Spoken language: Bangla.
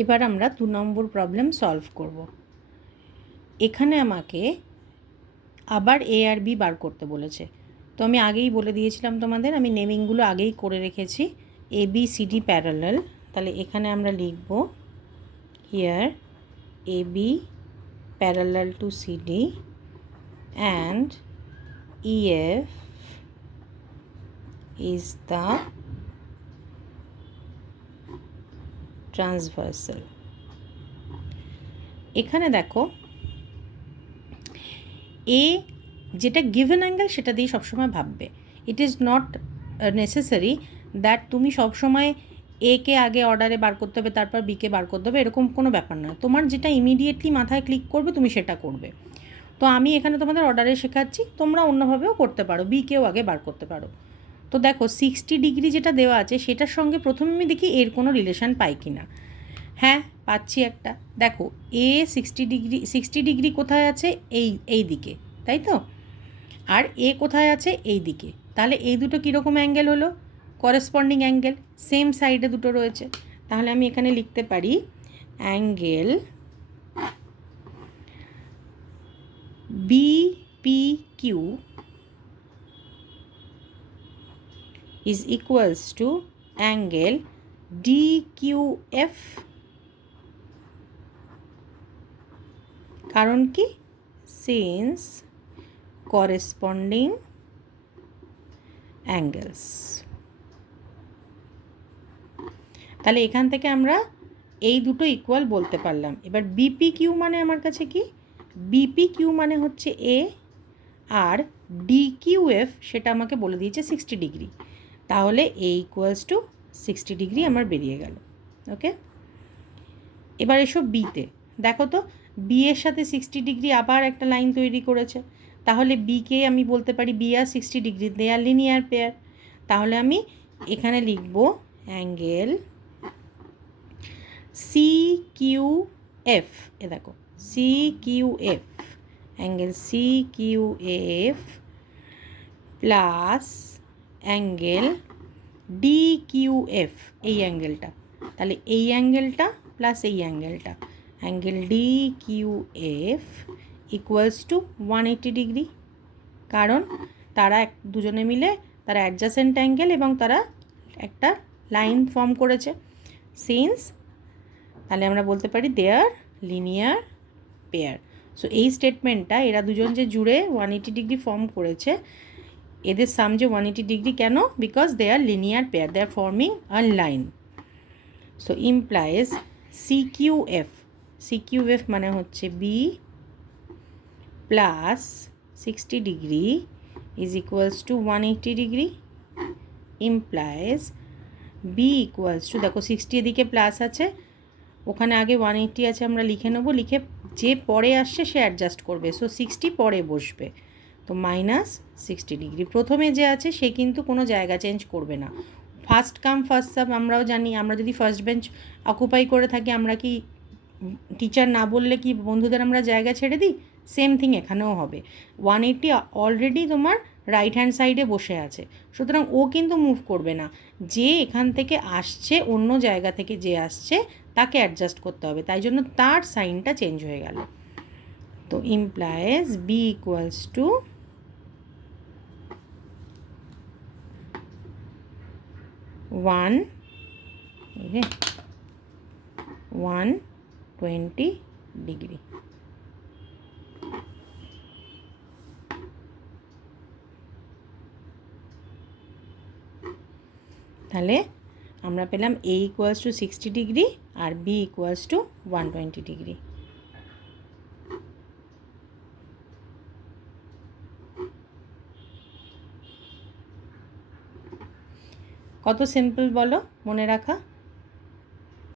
এবার আমরা 2 নম্বর প্রবলেম সলভ করব। এখানে আমাকে আবার এ আর বি বার করতে বলেছে। তো আমি আগেই বলে দিয়েছিলাম তোমাদের, আমি নেমিংগুলো আগেই করে রেখেছি, A B C D parallel. তাহলে এখানে আমরা লিখব here A B parallel to C D and E F is the transversal. এখানে দেখো এ যেটা গিভেন অ্যাঙ্গেল সেটা দিয়ে সবসময় ভাববে। It is not necessary that তুমি সবসময় একে আগে অর্ডারে বার করতে হবে তারপর বিকে বার করতে হবে, এরকম কোনো ব্যাপার না। তোমার যেটা ইমিডিয়েটলি মাথায় ক্লিক করবে তুমি সেটা করবে। তো আমি এখানে তোমাদের অর্ডারে শেখাচ্ছি, তোমরা অন্যভাবেও করতে পারো, বিকেও আগে বার করতে পারো। তো দেখো 60 ডিগ্রি যেটা দেওয়া আছে সেটার সঙ্গে প্রথমে আমি দেখি এর কোনো রিলেশান পাই কি না। হ্যাঁ, পাচ্ছি একটা। দেখো এ 60 ডিগ্রি কোথায় আছে? এই দিকে, তাই তো? আর এ কোথায় আছে? এই দিকে। তাহলে এই দুটো কীরকম অ্যাঙ্গেল হলো? করেসপন্ডিং অ্যাঙ্গেল, সেম সাইডে দুটো রয়েছে। তাহলে আমি এখানে লিখতে পারি angle BPQ is equals to angle DQF। কারণ কি? Since corresponding angles। তাহলে এখান থেকে আমরা এই দুটো ইকুয়াল বলতে পারলাম। এবার BPQ মানে আমার কাছে কি? BPQ মানে হচ্ছে এ, আর DQF সেটা আমাকে বলে দিয়েছে 60 ডিগ্রি। তাহলে এ ইকুয়ালস টু 60 ডিগ্রি আমার বেরিয়ে গেল। ওকে, এবার এসো বিতে। দেখো তো বি এর সাথে 60 ডিগ্রি আবার একটা লাইন তৈরি করেছে। তাহলে বিকে আমি বলতে পারি বি আর 60 degree, they are linear pair. তাহলে আমি এখানে লিখব অ্যাঙ্গেল CQF। এ দেখো CQF, angle CQF plus angle DQF, এই অ্যাঙ্গেলটা। তাহলে এই অ্যাঙ্গেলটা প্লাস এই অ্যাঙ্গেলটা, angle DQF equals to 180 degree. কারণ তারা দুজনে মিলে তারা অ্যাডজাসেন্ট অ্যাঙ্গেল এবং তারা একটা লাইন ফর্ম করেছে সিন্স। তাহলে আমরা বলতে পারি দে আর লিনিয়ার পেয়ার। সো এই স্টেটমেন্টটা, এরা দুজন যে জুড়ে 180 ডিগ্রি ফর্ম করেছে, এদের সাম যে 180 ডিগ্রি কেন? Because they are linear pair, they are forming a line. So implies CQF মানে হচ্ছে B plus 60 degree is equals to 180 degree, implies B equals to, দেখো 60 এদিকে প্লাস আছে, ওখানে আগে 180 আছে, আমরা লিখে নেবো, লিখে যে পরে আসছে সে অ্যাডজাস্ট করবে। সো 60 পরে বসবে, তো মাইনাস 60 ডিগ্রি। প্রথমে যে আছে সে কিন্তু কোনো জায়গা চেঞ্জ করবে না। ফার্স্ট কাম ফার্স্ট সার্ভ আমরাও জানি, আমরা যদি ফার্স্ট বেঞ্চ অকুপাই করে থাকি, আমরা কি টিচার না বললে কি বন্ধুদের আমরা জায়গা ছেড়ে দিই? সেম থিং এখানেও হবে। 180 অলরেডি তোমার রাইট হ্যান্ড সাইডে বসে আছে, সুতরাং ও কিন্তু মুভ করবে না। যে এখান থেকে আসছে, অন্য জায়গা থেকে যে আসছে তাকে অ্যাডজাস্ট করতে হবে, তাই জন্য তার সাইনটা চেঞ্জ হয়ে গেল। তো implies B equals to 120 degree. তাহলে আমরা পেলাম এ ইকুয়ালস টু 60 ডিগ্রি আর বি ইকুয়ালস টু 120 ডিগ্রি। কত সিম্পল বলো মনে রাখা।